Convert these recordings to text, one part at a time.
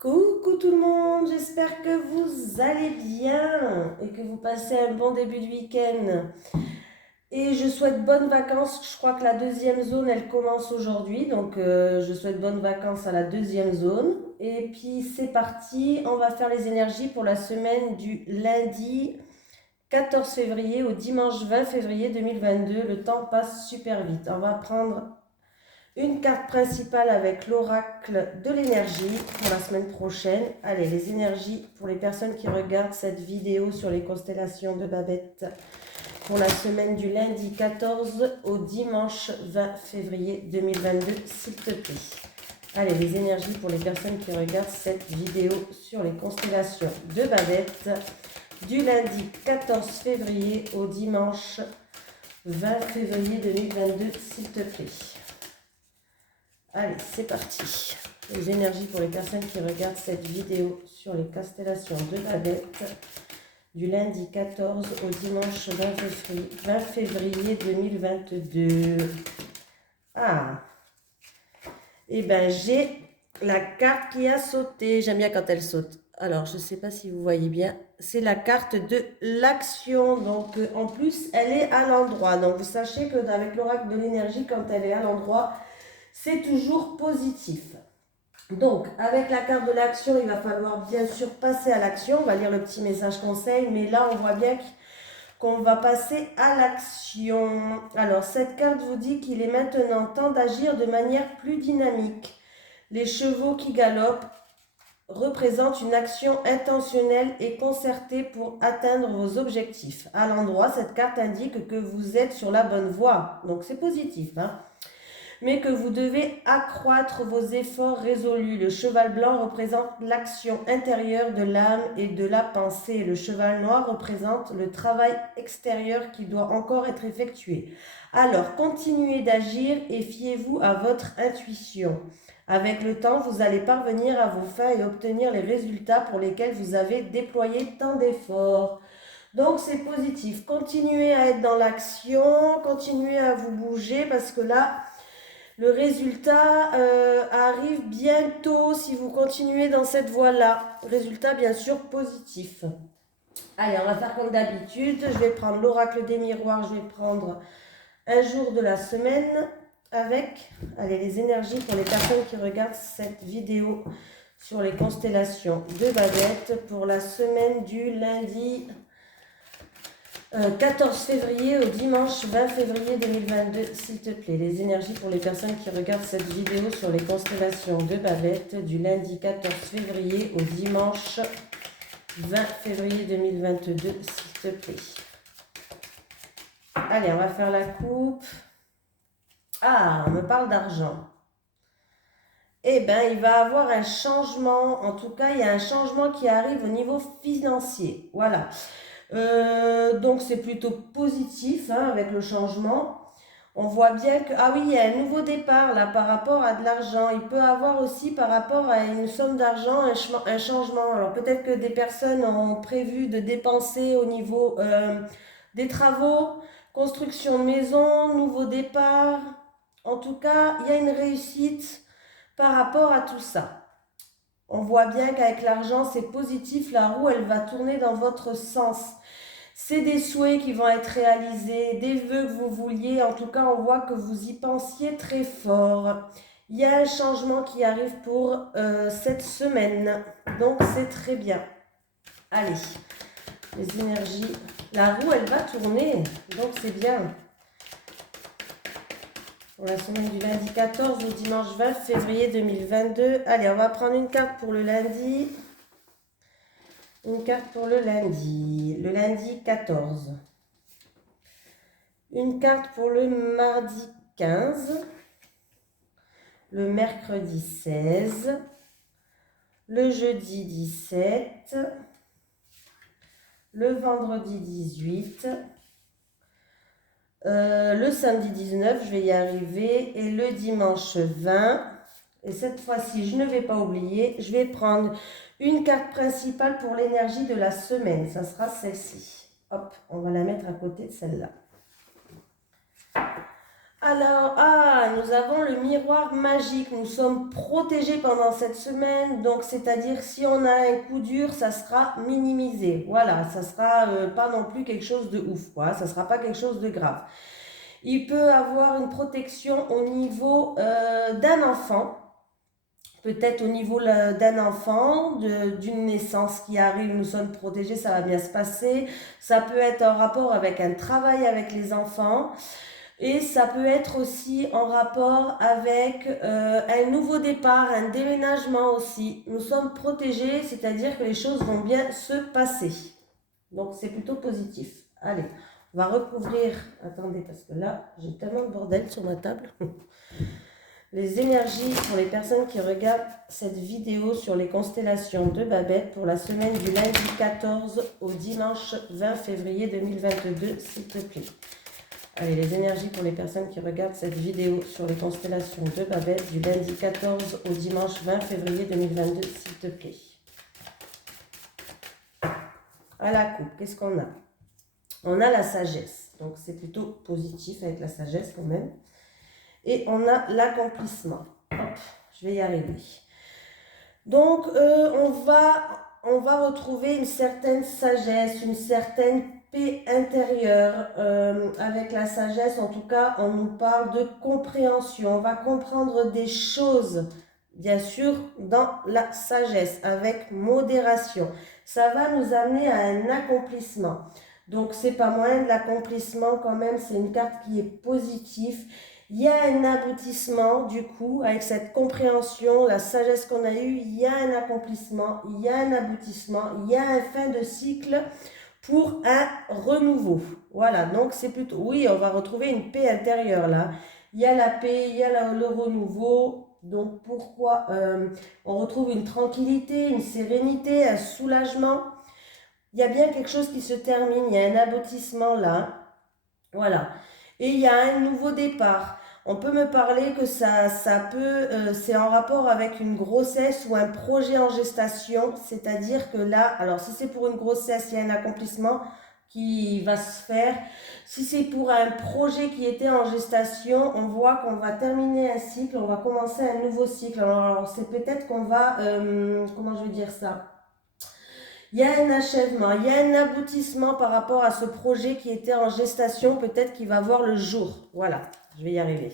Coucou tout le monde, j'espère que vous allez bien et que vous passez un bon début de week-end. Et je souhaite bonnes vacances, je crois que la deuxième zone elle commence aujourd'hui, donc je souhaite bonnes vacances à la deuxième zone. Et puis c'est parti, on va faire les énergies pour la semaine du lundi 14 février au dimanche 20 février 2022. Le temps passe super vite. On va prendre une carte principale avec l'oracle de l'énergie pour la semaine prochaine. Allez, les énergies pour les personnes qui regardent cette vidéo sur les constellations de Babette pour la semaine du lundi 14 au dimanche 20 février 2022, s'il te plaît. Allez, les énergies pour les personnes qui regardent cette vidéo sur les constellations de Babette du lundi 14 février au dimanche 20 février 2022, s'il te plaît. Allez, c'est parti. Les énergies pour les personnes qui regardent cette vidéo sur les constellations de Babette du lundi 14 au dimanche 20 février 2022. Ah, et bien j'ai la carte qui a sauté. J'aime bien quand elle saute. Alors, je ne sais pas si vous voyez bien. C'est la carte de l'action. Donc, en plus, elle est à l'endroit. Donc, vous sachez que avec l'oracle de l'énergie, quand elle est à l'endroit, c'est toujours positif. Donc, avec la carte de l'action, il va falloir bien sûr passer à l'action. On va lire le petit message conseil, mais là, on voit bien qu'on va passer à l'action. Alors, cette carte vous dit qu'il est maintenant temps d'agir de manière plus dynamique. Les chevaux qui galopent représentent une action intentionnelle et concertée pour atteindre vos objectifs. À l'endroit, cette carte indique que vous êtes sur la bonne voie. Donc, c'est positif, hein, mais que vous devez accroître vos efforts résolus. Le cheval blanc représente l'action intérieure de l'âme et de la pensée. Le cheval noir représente le travail extérieur qui doit encore être effectué. Alors, continuez d'agir et fiez-vous à votre intuition. Avec le temps, vous allez parvenir à vos fins et obtenir les résultats pour lesquels vous avez déployé tant d'efforts. Donc c'est positif. Continuez à être dans l'action, continuez à vous bouger parce que là, le résultat arrive bientôt si vous continuez dans cette voie-là. Résultat bien sûr positif. Allez, on va faire comme d'habitude. Je vais prendre l'oracle des miroirs. Je vais prendre un jour de la semaine avec, allez, les énergies pour les personnes qui regardent cette vidéo sur les constellations de Babette pour la semaine du lundi 14 février au dimanche 20 février 2022, s'il te plaît. Les énergies pour les personnes qui regardent cette vidéo sur les constellations de Babette du lundi 14 février au dimanche 20 février 2022, s'il te plaît. Allez, on va faire la coupe. Ah, on me parle d'argent. Eh bien, il va y avoir un changement. En tout cas, il y a un changement qui arrive au niveau financier. Voilà. Donc c'est plutôt positif, hein, avec le changement. On voit bien que, ah oui, il y a un nouveau départ là par rapport à de l'argent. Il peut avoir aussi par rapport à une somme d'argent un changement. Alors peut-être que des personnes ont prévu de dépenser au niveau des travaux, construction de maison, nouveau départ. En tout cas, il y a une réussite par rapport à tout ça. On voit bien qu'avec l'argent, c'est positif. La roue, elle va tourner dans votre sens. C'est des souhaits qui vont être réalisés, des vœux que vous vouliez. En tout cas, on voit que vous y pensiez très fort. Il y a un changement qui arrive pour cette semaine. Donc, c'est très bien. Allez, les énergies. La roue, elle va tourner. Donc, c'est bien. Pour la semaine du lundi 14 au dimanche 20 février 2022. Allez, on va prendre une carte pour le lundi. Une carte pour le lundi 14. Une carte pour le mardi 15, le mercredi 16, le jeudi 17, le vendredi 18, le samedi 19, je vais y arriver, et le dimanche 20. Et cette fois-ci, je ne vais pas oublier, je vais prendre une carte principale pour l'énergie de la semaine. Ça sera celle-ci. Hop, on va la mettre à côté de celle-là. Alors, nous avons le miroir magique. Nous sommes protégés pendant cette semaine. Donc, c'est-à-dire, si on a un coup dur, ça sera minimisé. Voilà, ça sera pas non plus quelque chose de ouf, quoi. Ça sera pas quelque chose de grave. Il peut avoir une protection au niveau d'un enfant. Peut-être au niveau d'un enfant, d'une naissance qui arrive, nous sommes protégés, ça va bien se passer. Ça peut être en rapport avec un travail avec les enfants. Et ça peut être aussi en rapport avec un nouveau départ, un déménagement aussi. Nous sommes protégés, c'est-à-dire que les choses vont bien se passer. Donc c'est plutôt positif. Allez, on va recouvrir. Attendez, parce que là, j'ai tellement de bordel sur ma table. Les énergies pour les personnes qui regardent cette vidéo sur les constellations de Babette pour la semaine du lundi 14 au dimanche 20 février 2022, s'il te plaît. Allez, les énergies pour les personnes qui regardent cette vidéo sur les constellations de Babette du lundi 14 au dimanche 20 février 2022, s'il te plaît. À la coupe, qu'est-ce qu'on a? On a la sagesse, donc c'est plutôt positif avec la sagesse quand même. Et on a l'accomplissement. Hop, je vais y arriver. Donc, on va retrouver une certaine sagesse, une certaine paix intérieure. Avec la sagesse, en tout cas, on nous parle de compréhension. On va comprendre des choses, bien sûr, dans la sagesse, avec modération. Ça va nous amener à un accomplissement. Donc, c'est pas moins de l'accomplissement quand même. C'est une carte qui est positive. Il y a un aboutissement, du coup, avec cette compréhension, la sagesse qu'on a eue, il y a un accomplissement, il y a un aboutissement, il y a un fin de cycle pour un renouveau. Voilà, donc c'est plutôt, oui, on va retrouver une paix intérieure là. Il y a la paix, il y a le renouveau. Donc pourquoi on retrouve une tranquillité, une sérénité, un soulagement. Il y a bien quelque chose qui se termine, il y a un aboutissement là. Voilà. Et il y a un nouveau départ. On peut me parler que c'est en rapport avec une grossesse ou un projet en gestation. C'est-à-dire que là, alors si c'est pour une grossesse, il y a un accomplissement qui va se faire. Si c'est pour un projet qui était en gestation, on voit qu'on va terminer un cycle, on va commencer un nouveau cycle. Alors c'est peut-être qu'on va, comment je vais dire ça? Il y a un achèvement, il y a un aboutissement par rapport à ce projet qui était en gestation, peut-être qu'il va voir le jour. Voilà, je vais y arriver.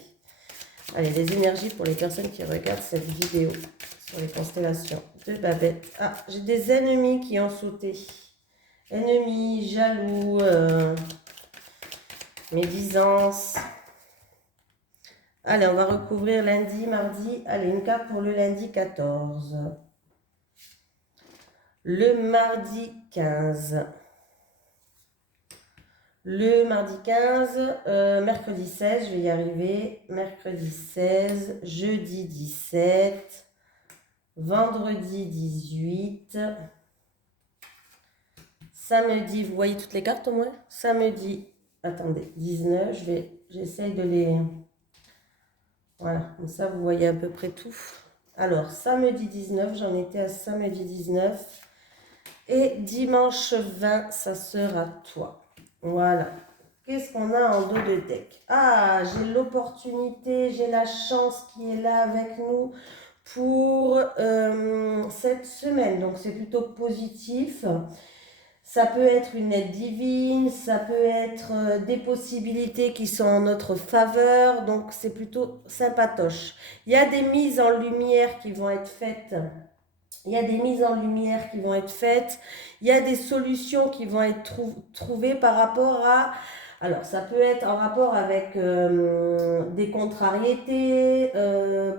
Allez, les énergies pour les personnes qui regardent cette vidéo sur les constellations de Babette. Ah, j'ai des ennemis qui ont sauté. Ennemis, jaloux, médisance. Allez, on va recouvrir lundi, mardi. Allez, une carte pour le lundi 14. Le mardi 15. Le mardi 15, mercredi 16, je vais y arriver. Mercredi 16, jeudi 17, vendredi 18, samedi, vous voyez toutes les cartes au moins? Samedi, attendez, 19, j'essaye de les... Voilà, comme ça vous voyez à peu près tout. Alors, samedi 19, j'en étais à samedi 19. Et dimanche 20, ça sera toi. Voilà. Qu'est-ce qu'on a en dos de deck? Ah, j'ai l'opportunité, j'ai la chance qui est là avec nous pour cette semaine. Donc, c'est plutôt positif. Ça peut être une aide divine, ça peut être des possibilités qui sont en notre faveur. Donc, c'est plutôt sympatoche. Il y a des mises en lumière qui vont être faites. Il y a des mises en lumière qui vont être faites. Il y a des solutions qui vont être trouvées par rapport à... Alors, ça peut être en rapport avec des contrariétés,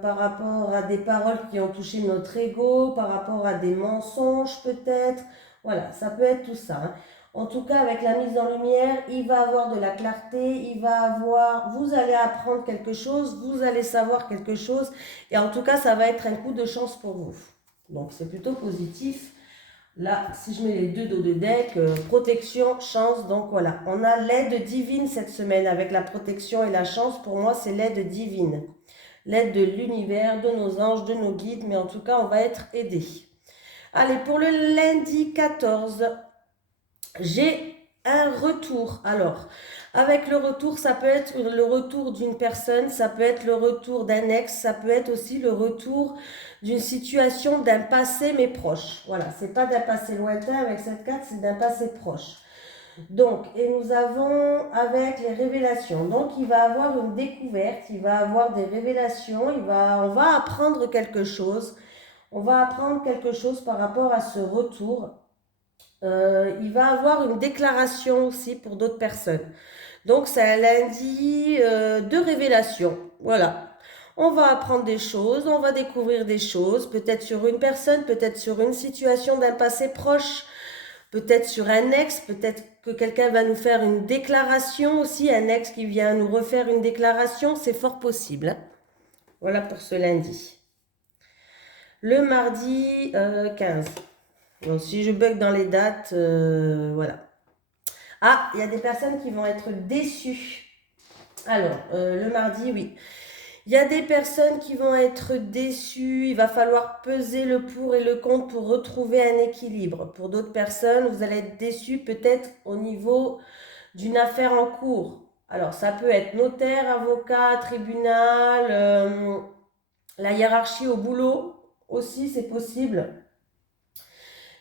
par rapport à des paroles qui ont touché notre ego, par rapport à des mensonges peut-être. Voilà, ça peut être tout ça. Hein. En tout cas, avec la mise en lumière, il va avoir de la clarté, vous allez apprendre quelque chose, vous allez savoir quelque chose. Et en tout cas, ça va être un coup de chance pour vous. Donc, c'est plutôt positif. Là, si je mets les deux dos de deck, protection, chance, donc voilà. On a l'aide divine cette semaine avec la protection et la chance. Pour moi, c'est l'aide divine. L'aide de l'univers, de nos anges, de nos guides. Mais en tout cas, on va être aidé. Allez, pour le lundi 14, j'ai un retour. Alors, avec le retour, ça peut être le retour d'une personne, ça peut être le retour d'un ex, ça peut être aussi le retour d'une situation d'un passé mais proche. Voilà, c'est pas d'un passé lointain avec cette carte, c'est d'un passé proche. Donc, et nous avons avec les révélations. Donc, il va avoir une découverte, il va avoir des révélations, on va apprendre quelque chose. On va apprendre quelque chose par rapport à ce retour. Il va avoir une déclaration aussi pour d'autres personnes. Donc, c'est un lundi de révélation. Voilà. On va apprendre des choses, on va découvrir des choses, peut-être sur une personne, peut-être sur une situation d'un passé proche, peut-être sur un ex, peut-être que quelqu'un va nous faire une déclaration aussi, un ex qui vient nous refaire une déclaration, c'est fort possible, hein. Voilà pour ce lundi. Le mardi 15. Donc, si je bug dans les dates, voilà. Ah, il y a des personnes qui vont être déçues. Alors, le mardi, oui. Il y a des personnes qui vont être déçues. Il va falloir peser le pour et le contre pour retrouver un équilibre. Pour d'autres personnes, vous allez être déçus peut-être au niveau d'une affaire en cours. Alors, ça peut être notaire, avocat, tribunal, la hiérarchie au boulot aussi, c'est possible.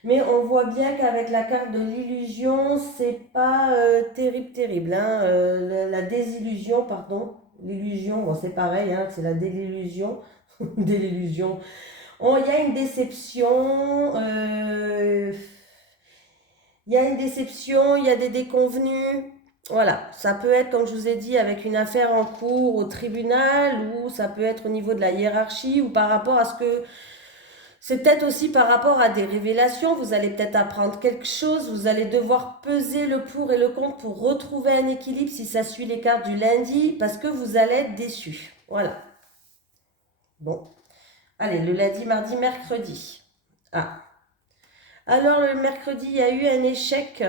Mais on voit bien qu'avec la carte de l'illusion, c'est pas terrible, hein. La désillusion, pardon. L'illusion, bon, c'est pareil, hein, c'est la désillusion. Désillusion. Oh, il y a une déception. Il y a une déception, il y a des déconvenus. Voilà, ça peut être, comme je vous ai dit, avec une affaire en cours au tribunal, ou ça peut être au niveau de la hiérarchie, ou par rapport à ce que c'est peut-être aussi par rapport à des révélations, vous allez peut-être apprendre quelque chose, vous allez devoir peser le pour et le contre pour retrouver un équilibre si ça suit les cartes du lundi, parce que vous allez être déçu. Voilà. Bon. Allez, le lundi, mardi, mercredi. Ah. Alors, le mercredi, il y a eu un échec.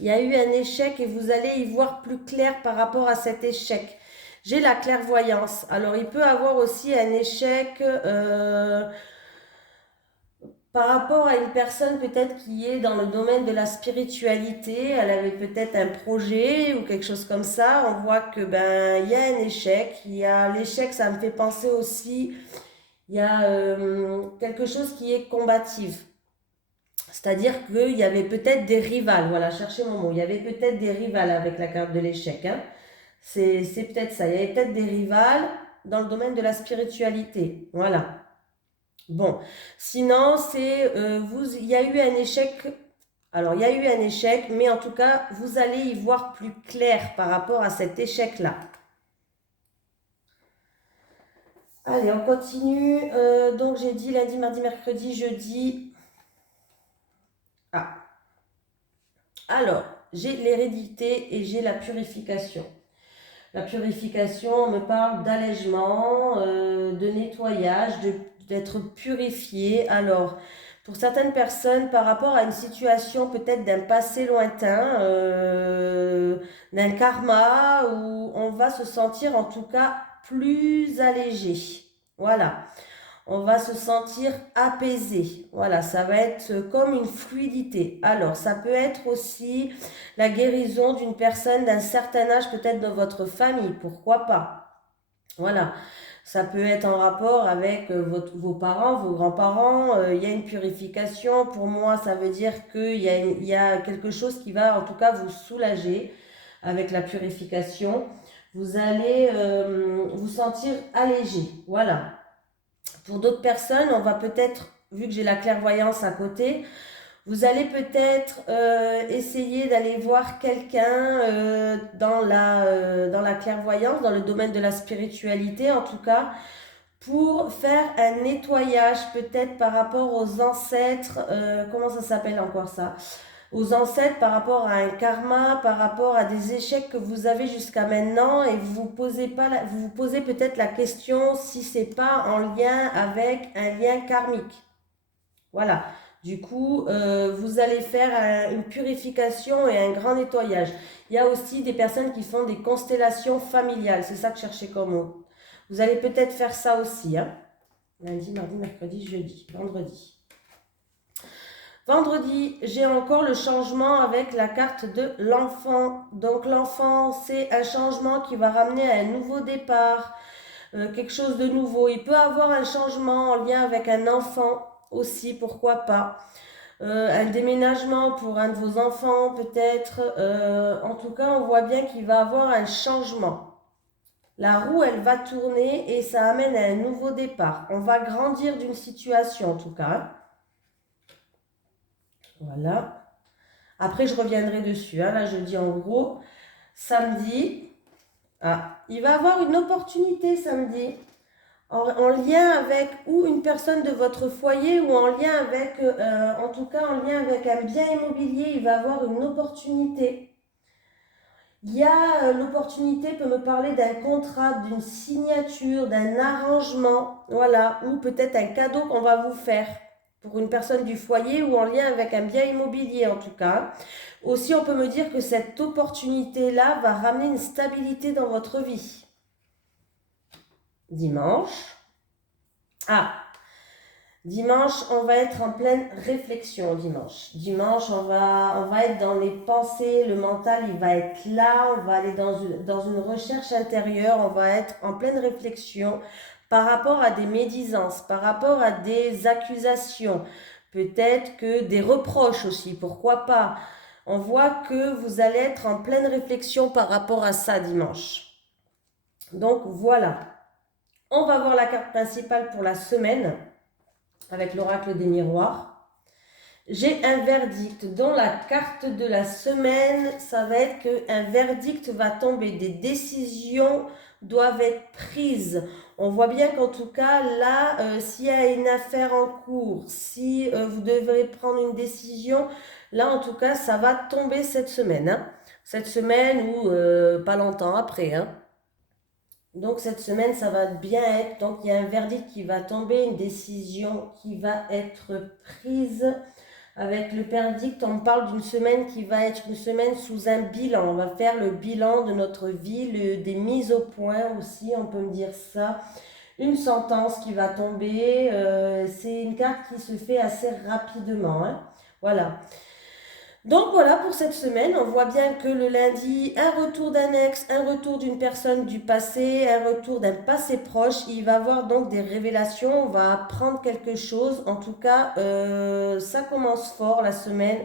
Il y a eu un échec et vous allez y voir plus clair par rapport à cet échec. J'ai la clairvoyance. Alors, il peut avoir aussi un échec par rapport à une personne peut-être qui est dans le domaine de la spiritualité. Elle avait peut-être un projet ou quelque chose comme ça. On voit que ben il y a un échec. Il y a l'échec, ça me fait penser aussi. Il y a quelque chose qui est combatif. C'est-à-dire qu'il y avait peut-être des rivales, voilà, cherchez mon mot, il y avait peut-être des rivales avec la carte de l'échec, hein. C'est peut-être ça, il y avait peut-être des rivales dans le domaine de la spiritualité, voilà. Bon, sinon, il y a eu un échec, alors il y a eu un échec, mais en tout cas, vous allez y voir plus clair par rapport à cet échec-là. Allez, on continue, donc j'ai dit lundi, mardi, mercredi, jeudi. Ah, alors, j'ai l'hérédité et j'ai la purification. La purification me parle d'allègement, de nettoyage, d'être purifié. Alors, pour certaines personnes, par rapport à une situation peut-être d'un passé lointain, d'un karma, où on va se sentir en tout cas plus allégé. Voilà, on va se sentir apaisé. Voilà, ça va être comme une fluidité. Alors, ça peut être aussi la guérison d'une personne d'un certain âge, peut-être dans votre famille, pourquoi pas. Voilà, ça peut être en rapport avec vos parents, vos grands-parents. Il y a une purification. Pour moi, ça veut dire il y a quelque chose qui va en tout cas vous soulager avec la purification. Vous allez vous sentir allégé. Voilà. Pour d'autres personnes, on va peut-être, vu que j'ai la clairvoyance à côté, vous allez peut-être essayer d'aller voir quelqu'un dans la clairvoyance, dans le domaine de la spiritualité en tout cas, pour faire un nettoyage peut-être par rapport aux ancêtres, comment ça s'appelle encore ça? Aux ancêtres par rapport à un karma, par rapport à des échecs que vous avez jusqu'à maintenant et vous vous posez peut-être la question si c'est pas en lien avec un lien karmique. Voilà. Du coup, vous allez faire une purification et un grand nettoyage. Il y a aussi des personnes qui font des constellations familiales. C'est ça que je cherchais comme mot. Vous allez peut-être faire ça aussi, hein. Lundi, mardi, mercredi, jeudi, vendredi. Vendredi, j'ai encore le changement avec la carte de l'enfant. Donc l'enfant, c'est un changement qui va ramener à un nouveau départ, quelque chose de nouveau. Il peut avoir un changement en lien avec un enfant aussi, pourquoi pas. Un déménagement pour un de vos enfants peut-être. En tout cas, on voit bien qu'il va avoir un changement. La roue, elle va tourner et ça amène à un nouveau départ. On va grandir d'une situation en tout cas. Voilà. Après, je reviendrai dessus. Là, je dis en gros, samedi, il va avoir une opportunité samedi. En lien avec ou une personne de votre foyer ou en lien avec, en tout cas en lien avec un bien immobilier, il va avoir une opportunité. Il y a l'opportunité, peut me parler d'un contrat, d'une signature, d'un arrangement, voilà, ou peut-être un cadeau qu'on va vous faire pour une personne du foyer ou en lien avec un bien immobilier en tout cas. Aussi, on peut me dire que cette opportunité-là va ramener une stabilité dans votre vie. Dimanche. Dimanche, on va être en pleine réflexion dimanche. Dimanche, on va être dans les pensées, le mental, il va être là, on va aller dans une recherche intérieure, on va être en pleine réflexion par rapport à des médisances, par rapport à des accusations, peut-être que des reproches aussi, pourquoi pas. On voit que vous allez être en pleine réflexion par rapport à ça dimanche. Donc voilà, on va voir la carte principale pour la semaine avec l'oracle des miroirs. J'ai un verdict. Dans la carte de la semaine, ça va être qu'un verdict va tomber. Des décisions doivent être prises. On voit bien qu'en tout cas, là, s'il y a une affaire en cours, si vous devrez prendre une décision, là, en tout cas, ça va tomber cette semaine. Cette semaine ou pas longtemps après. Donc cette semaine, ça va bien être, donc il y a un verdict qui va tomber, une décision qui va être prise. Avec le verdict, on parle d'une semaine qui va être une semaine sous un bilan. On va faire le bilan de notre vie, des mises au point aussi, on peut me dire ça. Une sentence qui va tomber, c'est une carte qui se fait assez rapidement. Voilà. Donc voilà pour cette semaine, on voit bien que le lundi, un retour d'un ex, un retour d'une personne du passé, un retour d'un passé proche. Il va y avoir donc des révélations, on va apprendre quelque chose. En tout cas, ça commence fort la semaine.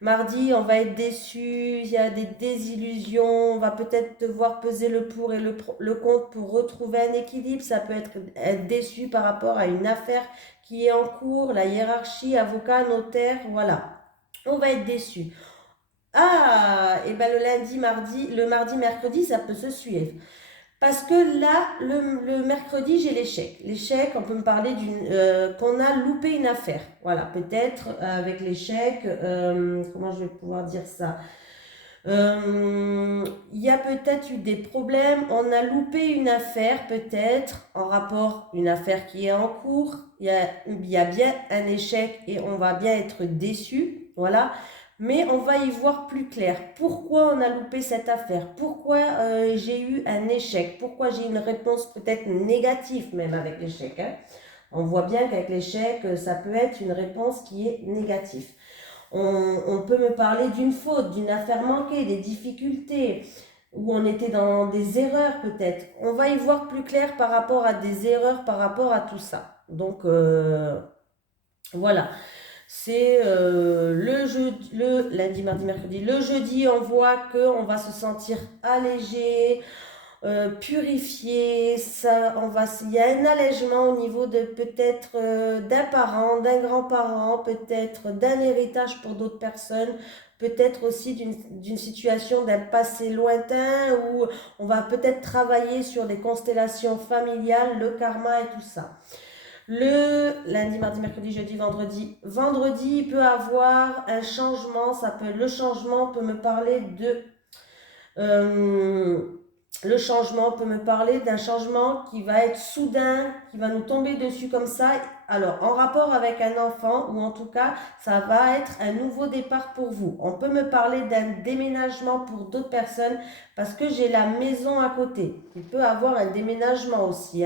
Mardi, on va être déçu, il y a des désillusions, on va peut-être devoir peser le pour et le contre pour retrouver un équilibre. Ça peut être déçu par rapport à une affaire qui est en cours, la hiérarchie, avocat, notaire, voilà. On va être déçu. Et ben le mardi, mercredi, ça peut se suivre. Parce que là, le mercredi, j'ai l'échec. L'échec, on peut me parler qu'on a loupé une affaire. Voilà, peut-être avec l'échec, comment je vais pouvoir dire ça? Il y a peut-être eu des problèmes, on a loupé une affaire peut-être en rapport, une affaire qui est en cours, il y a bien un échec et on va bien être déçu, voilà. Mais on va y voir plus clair. Pourquoi on a loupé cette affaire? Pourquoi j'ai eu un échec? Pourquoi j'ai une réponse peut-être négative même avec l'échec? On voit bien qu'avec l'échec, ça peut être une réponse qui est négative. On peut me parler d'une faute, d'une affaire manquée, des difficultés, où on était dans des erreurs peut-être. On va y voir plus clair par rapport à des erreurs, par rapport à tout ça. Donc voilà. C'est le lundi, mardi, mercredi. Le jeudi, on voit qu'on va se sentir allégé, purifié. Il y a un allègement au niveau de peut-être d'un parent, d'un grand-parent, peut-être d'un héritage pour d'autres personnes. Peut-être aussi d'une situation d'un passé lointain où on va peut-être travailler sur des constellations familiales, le karma et tout ça. Le lundi, mardi, mercredi, jeudi, vendredi. Vendredi, il peut avoir un changement. Le changement peut me parler de... le changement peut me parler d'un changement qui va être soudain, qui va nous tomber dessus comme ça. Alors, en rapport avec un enfant, ou en tout cas, ça va être un nouveau départ pour vous. On peut me parler d'un déménagement pour d'autres personnes parce que j'ai la maison à côté. Il peut avoir un déménagement aussi.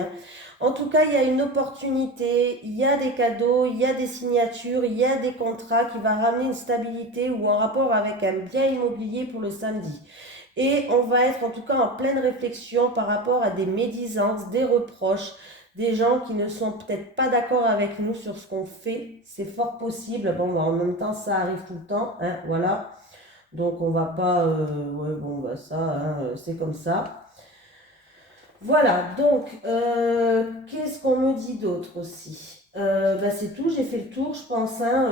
En tout cas, il y a une opportunité, il y a des cadeaux, il y a des signatures, il y a des contrats qui va ramener une stabilité ou un rapport avec un bien immobilier pour le samedi. Et on va être en tout cas en pleine réflexion par rapport à des médisances, des reproches, des gens qui ne sont peut-être pas d'accord avec nous sur ce qu'on fait. C'est fort possible. Bon, en même temps, ça arrive tout le temps, hein, voilà. Donc on va pas, ouais, bon, bah ça, hein, c'est comme ça. Voilà, donc, qu'est-ce qu'on me dit d'autre aussi? Bah, c'est tout, j'ai fait le tour, je pense, hein.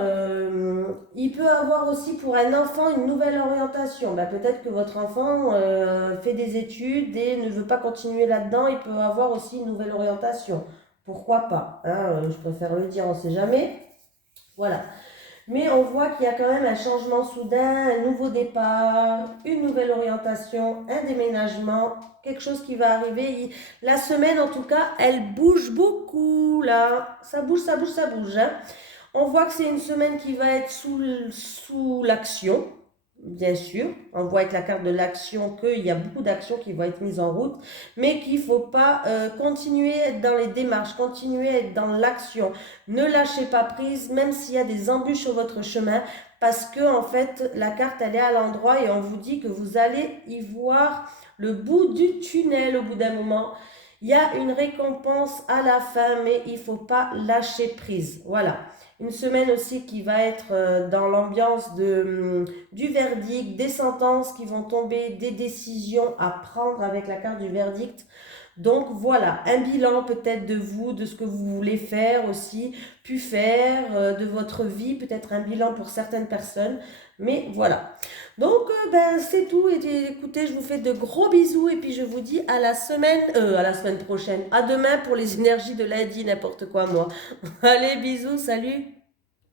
Il peut avoir aussi pour un enfant une nouvelle orientation. Bah, peut-être que votre enfant fait des études et ne veut pas continuer là-dedans, il peut avoir aussi une nouvelle orientation. Pourquoi pas, hein, je préfère le dire, on ne sait jamais. Voilà. Mais on voit qu'il y a quand même un changement soudain, un nouveau départ, une nouvelle orientation, un déménagement, quelque chose qui va arriver. La semaine, en tout cas, elle bouge beaucoup, là. Ça bouge, ça bouge, ça bouge, hein. On voit que c'est une semaine qui va être sous l'action, bien sûr. On voit avec la carte de l'action qu'il y a beaucoup d'actions qui vont être mises en route, mais qu'il ne faut pas continuer à être dans les démarches, continuer à être dans l'action. Ne lâchez pas prise, même s'il y a des embûches sur votre chemin, parce que en fait, la carte, elle est à l'endroit et on vous dit que vous allez y voir le bout du tunnel au bout d'un moment. Il y a une récompense à la fin, mais il ne faut pas lâcher prise. Voilà. Une semaine aussi qui va être dans l'ambiance du verdict, des sentences qui vont tomber, des décisions à prendre avec la carte du verdict. Donc voilà, un bilan peut-être de vous, de ce que vous voulez faire aussi, pu faire, de votre vie, peut-être un bilan pour certaines personnes. Mais voilà. Donc ben, c'est tout. Et écoutez, je vous fais de gros bisous et puis je vous dis à la semaine prochaine. À demain pour les énergies de lundi, n'importe quoi moi. Allez, bisous, salut.